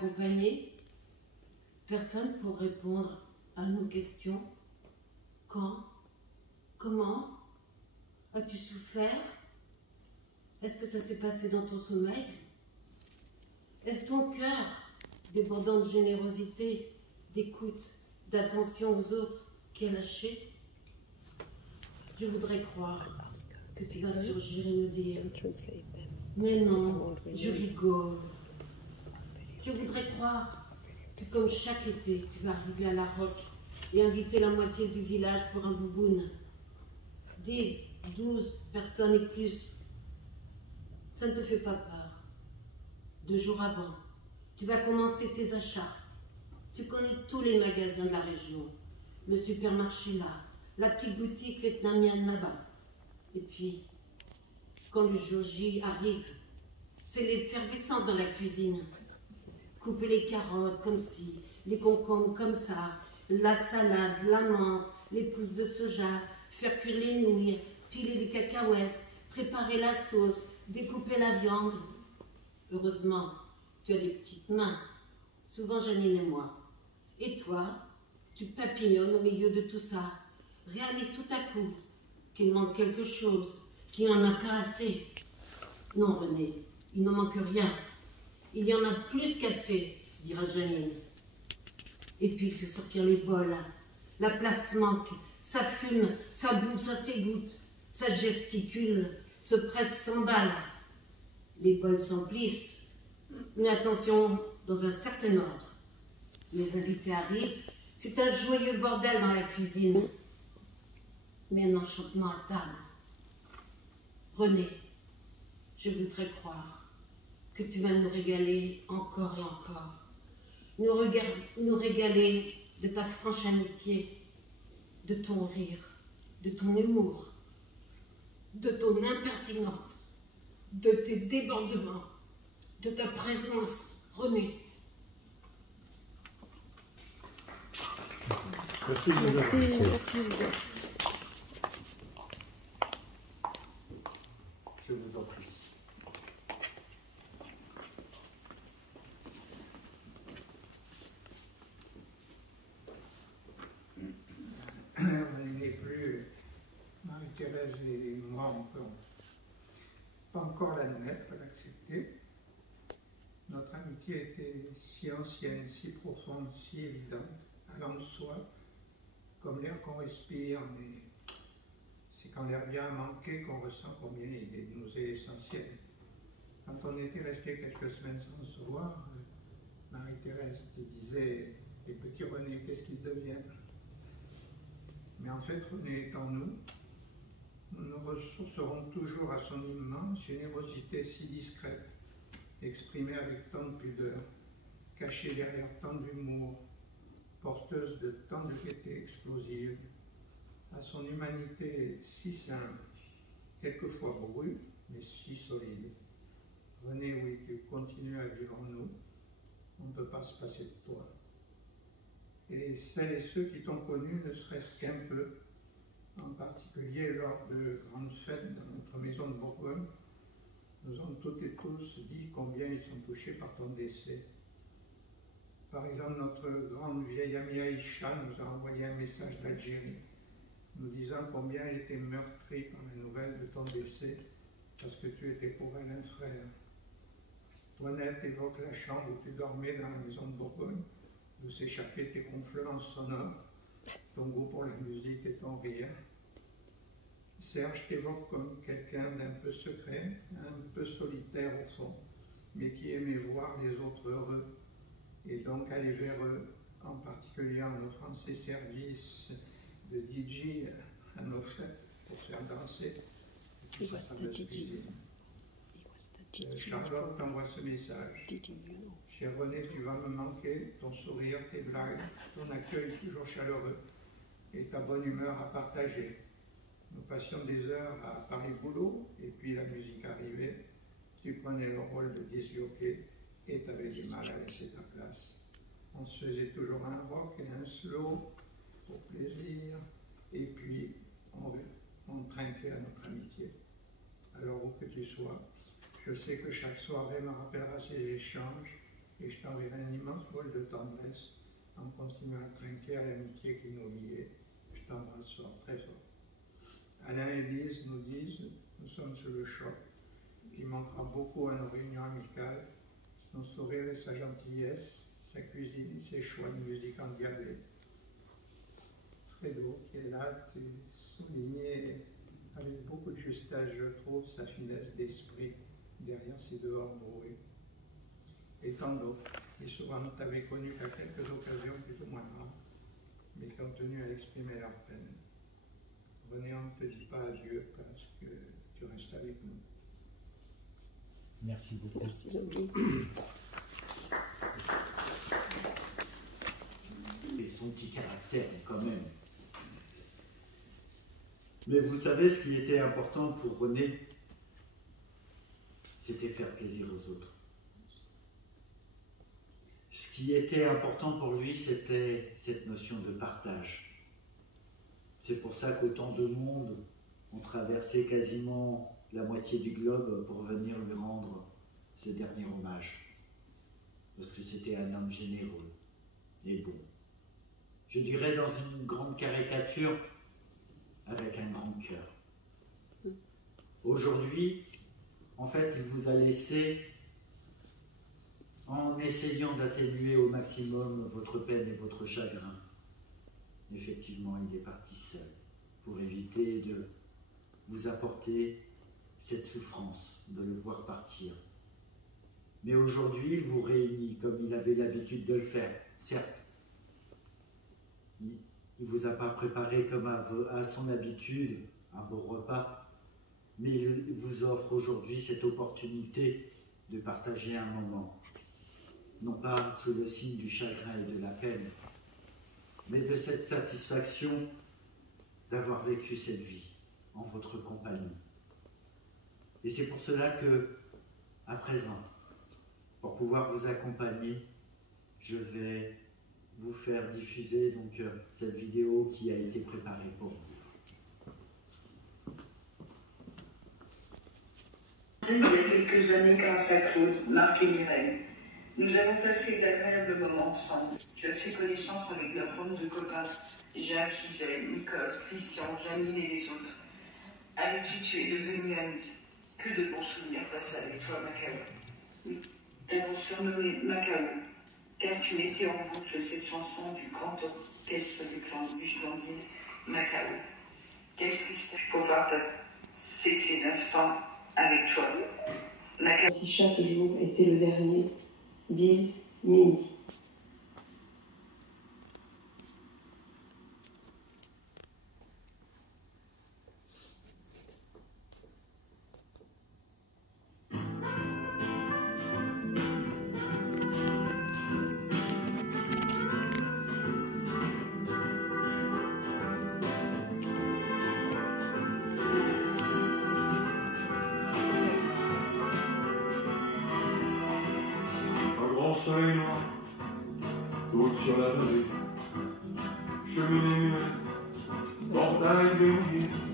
accompagné. Personne pour répondre à nos questions. Quand? Comment? As-tu souffert? Est-ce que ça s'est passé dans ton sommeil? Est-ce ton cœur, débordant de générosité, d'écoute, d'attention aux autres, qui a lâché? Je voudrais croire que tu vas surgir et nous dire « Mais non, je rigole. » Je voudrais croire que comme chaque été, tu vas arriver à la roque et inviter la moitié du village pour un bouboune. 10, 12 personnes et plus. Ça ne te fait pas peur. 2 jours avant, tu vas commencer tes achats. Tu connais tous les magasins de la région. Le supermarché là, la petite boutique vietnamienne là-bas. Et puis, quand le jour J arrive, c'est l'effervescence dans la cuisine. Couper les carottes comme ci, les concombres comme ça, la salade, la menthe, les pousses de soja, faire cuire les nouilles, piler les cacahuètes, préparer la sauce, découper la viande. Heureusement, tu as des petites mains, souvent Janine et moi. Et toi, tu papillonnes au milieu de tout ça, réalises tout à coup qu'il manque quelque chose, qu'il n'y en a pas assez. Non, René, il ne manque rien. Il y en a plus qu'assez, dira Janine. Et puis il fait sortir les bols. La place manque, ça fume, ça boue, ça s'égoutte, ça gesticule, se presse, s'emballe. Les bols s'emplissent, mais attention, dans un certain ordre. Les invités arrivent, c'est un joyeux bordel dans la cuisine, mais un enchantement à table. René, je voudrais croire que tu vas nous régaler encore et encore, nous régaler de ta franche amitié, de ton rire, de ton humour, de ton impertinence, de tes débordements, de ta présence, René. Merci, merci. Je vous en prie. Elle n'est plus, Marie-Thérèse et moi, on peut pas encore l'admettre, l'accepter. Notre amitié était si ancienne, si profonde, si évidente, allant de soi, comme l'air qu'on respire, mais c'est quand l'air vient à manquer qu'on ressent combien il nous est essentiel. Quand on était resté quelques semaines sans se voir, Marie-Thérèse te disait « Les petits René, qu'est-ce qu'ils deviennent ?» Mais en fait, René est en nous. Nous nous ressourcerons toujours à son immense générosité si discrète, exprimée avec tant de pudeur, cachée derrière tant d'humour, porteuse de tant de gaieté explosive, à son humanité si simple, quelquefois brute, mais si solide. René, oui, tu continues à vivre en nous, on ne peut pas se passer de toi. Et celles et ceux qui t'ont connu, ne serait-ce qu'un peu, en particulier lors de grandes fêtes dans notre maison de Bourgogne, nous ont toutes et tous dit combien ils sont touchés par ton décès. Par exemple, notre grande vieille amie Aïcha nous a envoyé un message d'Algérie, nous disant combien elle était meurtrie par la nouvelle de ton décès, parce que tu étais pour elle un frère. Toinette évoque la chambre où tu dormais dans la maison de Bourgogne, d'où s'échappaient tes ronflements sonores, ton goût pour la musique et ton rire. Serge t'évoque comme quelqu'un d'un peu secret, un peu solitaire au fond, mais qui aimait voir les autres heureux, et donc aller vers eux, en particulier en offrant ses services de DJ à nos fêtes pour faire danser. Charlotte t'envoie ce message. Cher René, tu vas me manquer, ton sourire, tes blagues, ton accueil toujours chaleureux et ta bonne humeur à partager. Nous passions des heures à parler boulot et puis la musique arrivait. Tu prenais le rôle de disjockey et tu avais du mal à laisser ta place. On se faisait toujours un rock et un slow pour plaisir et puis on trinquait à notre amitié. Alors où que tu sois, je sais que chaque soirée me rappellera ces échanges et je t'enverrai un immense bol de tendresse en continuant à trinquer à l'amitié qui nous liait. Je t'embrasse fort, très fort. Alain et Lise nous disent, nous sommes sous le choc, qui manquera beaucoup à nos réunions amicales, son sourire et sa gentillesse, sa cuisine, ses choix de musique endiablés. Fredo, qui est là, tu souligné avec beaucoup de justesse, je trouve, sa finesse d'esprit derrière ses dehors brouillés. Et tant d'autres, qui souvent ne t'avaient connu qu'à quelques occasions plus ou moins rares, mais qui ont tenu à exprimer leur peine. René, on ne te dit pas adieu parce que tu restes avec nous. Merci beaucoup. Merci Jean-Louis. Et son petit caractère, quand même. Mais vous savez, ce qui était important pour René, c'était faire plaisir aux autres. Ce qui était important pour lui, c'était cette notion de partage. C'est pour ça qu'autant de monde ont traversé quasiment la moitié du globe pour venir lui rendre ce dernier hommage. Parce que c'était un homme généreux et bon. Je dirais dans une grande caricature, avec un grand cœur. Aujourd'hui, en fait, il vous a laissé, en essayant d'atténuer au maximum votre peine et votre chagrin. Effectivement, il est parti seul, pour éviter de vous apporter cette souffrance, de le voir partir. Mais aujourd'hui, il vous réunit comme il avait l'habitude de le faire. Certes, il ne vous a pas préparé comme à son habitude un beau repas, mais il vous offre aujourd'hui cette opportunité de partager un moment, non pas sous le signe du chagrin et de la peine, mais de cette satisfaction d'avoir vécu cette vie en votre compagnie. Et c'est pour cela que, à présent, pour pouvoir vous accompagner, je vais vous faire diffuser donc cette vidéo qui a été préparée pour vous. Il y a quelques années, grâce à Claude, Marc et Mireille, nous avons passé d'agréables moments ensemble. Tu as fait connaissance avec leur bande de copains, Jacques, Gisèle, Nicole, Christian, Janine et les autres, avec qui tu es devenu ami. Que de bons souvenirs passés avec toi, Macao. Oui, t'avons surnommé Macao, car tu mettais en boucle cette chanson du grand orchestre du splendide Macao. Qu'est-ce que c'était pour voir ces instants avec toi, Macao. Si chaque jour était le dernier, bise, Mini. Soleil noir, route sur la vallée, cheminée muette, portail verrouillé.